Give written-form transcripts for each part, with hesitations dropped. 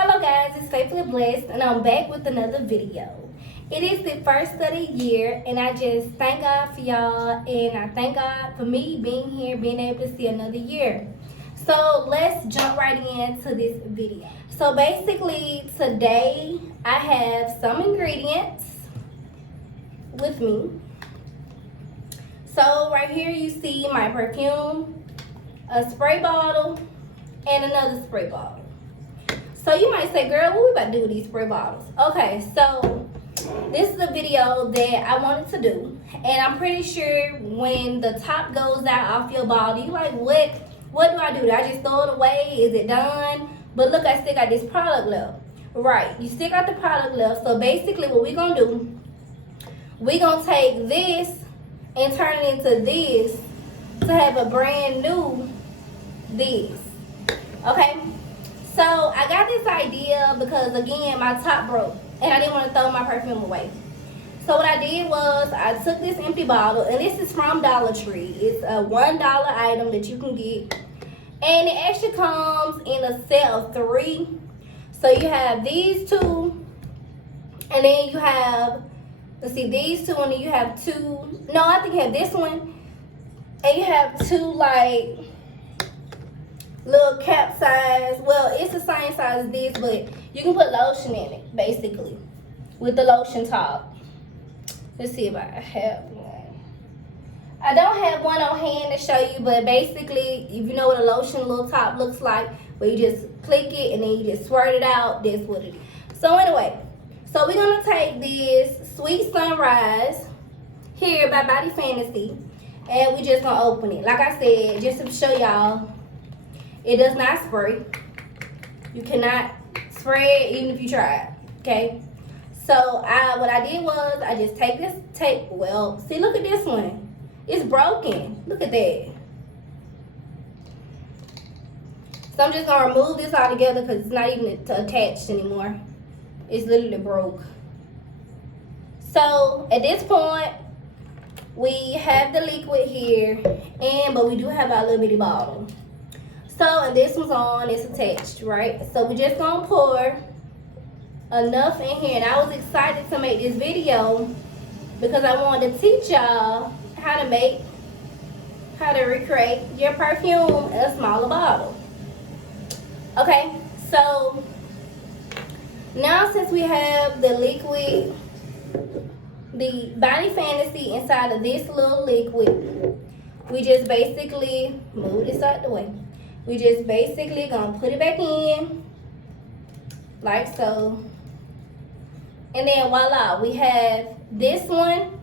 Hello guys, it's Faithfully Blessed and I'm back with another video. It is the first of the year and I just thank God for y'all and I thank God for me being here, being able to see another year. So let's jump right into this video. So basically today I have some ingredients with me. So right here you see my perfume, a spray bottle, and another spray bottle. So you might say, girl, what we about to do with these spray bottles? Okay, so this is a video that I wanted to do, and I'm pretty sure when the top goes out off your bottle, you like, what do I do? Do I just throw it away? Is it done? But look, I still got this product left. Right, you still got the product left. So basically what we're gonna do, we're gonna take this and turn it into this to have a brand new this. Okay? So I got this idea because again my top broke and I didn't want to throw my perfume away. So what I did was I took this empty bottle, and this is from Dollar Tree. It's a $1 item that you can get, and it actually comes in a set of 3. So you have these 2, and then you have, let's see, these 2, and then you have 2. No, I think you have this one, and you have 2 like little cap size. Well, it's the same size as this, but you can put lotion in it basically with the lotion top. Let's see if I have one. I don't have one on hand to show you, but basically if you know what a lotion little top looks like, where you just click it and then you just squirt it out, that's what it is. So anyway, so we're gonna take this Sweet Sunrise here by Body Fantasy, and we just gonna open it. Like I said, just to show y'all, it does not spray. You cannot spray it even if you try, okay? So what I did was I just take this tape. Well, see, look at this one. It's broken. Look at that. So I'm just gonna remove this all together because it's not even attached anymore. It's literally broke. So at this point, we have the liquid here, but we do have our little bitty bottle. So, and this one's on, it's attached, right? So we're just gonna pour enough in here. And I was excited to make this video because I wanted to teach y'all how to recreate your perfume in a smaller bottle. Okay, so now since we have the liquid, the Body Fantasy inside of this little liquid, we just basically move this out the way. We just basically gonna put it back in, like so. And then voila, we have this one,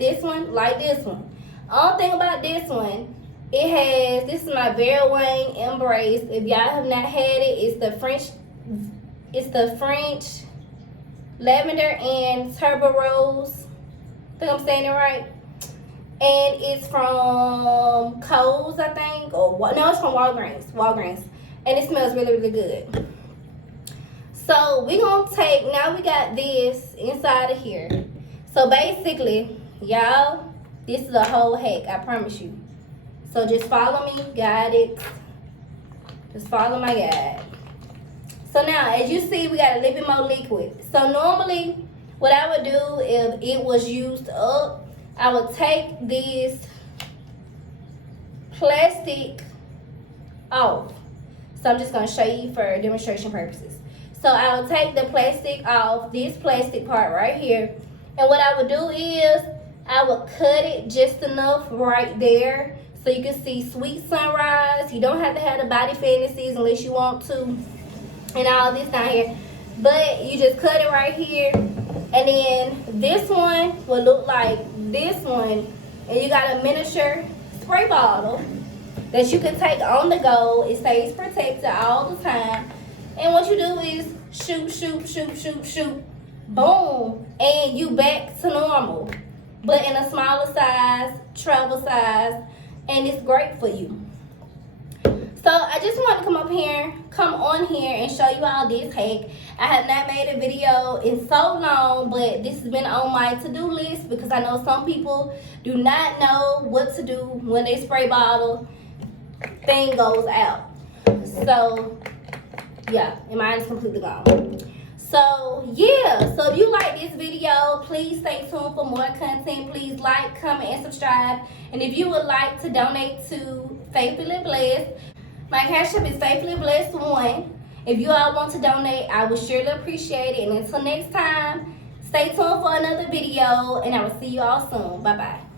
like this one. Only thing about this one, it has, this is my Vera Wang Embrace. If y'all have not had it, it's the French Lavender and Turbo Rose. Think I'm saying it right? And it's from Kohl's, I think, or no, it's from Walgreens, and it smells really, really good. So we gonna take, now we got this inside of here. So basically, y'all, this is a whole hack, I promise you. So just follow me, guide it. Just follow my guide. So now, as you see, we got a little bit more liquid. So normally, what I would do if it was used up, I would take this plastic off. So I'm just going to show you for demonstration purposes. So I would take the plastic off, this plastic part right here. And what I would do is I would cut it just enough right there so you can see Sweet Sunrise. You don't have to have the Body Fantasies unless you want to, and all this down here. But you just cut it right here. And then this one will look like this one, and you got a miniature spray bottle that you can take on the go. It stays protected all the time. And what you do is shoot, boom, and you back to normal, but in a smaller size, travel size, and it's great for you. So I just wanted to come on here and show you all this hack. I have not made a video in so long, but this has been on my to-do list because I know some people do not know what to do when their spray bottle thing goes out. So Yeah, and mine is completely gone. So yeah, so if you like this video, please stay tuned for more content. Please like, comment, and subscribe. And if you would like to donate to Faithfully Blessed, my cash app is FaithfullyBlessed1. If you all want to donate, I would surely appreciate it. And until next time, stay tuned for another video, and I will see you all soon. Bye bye.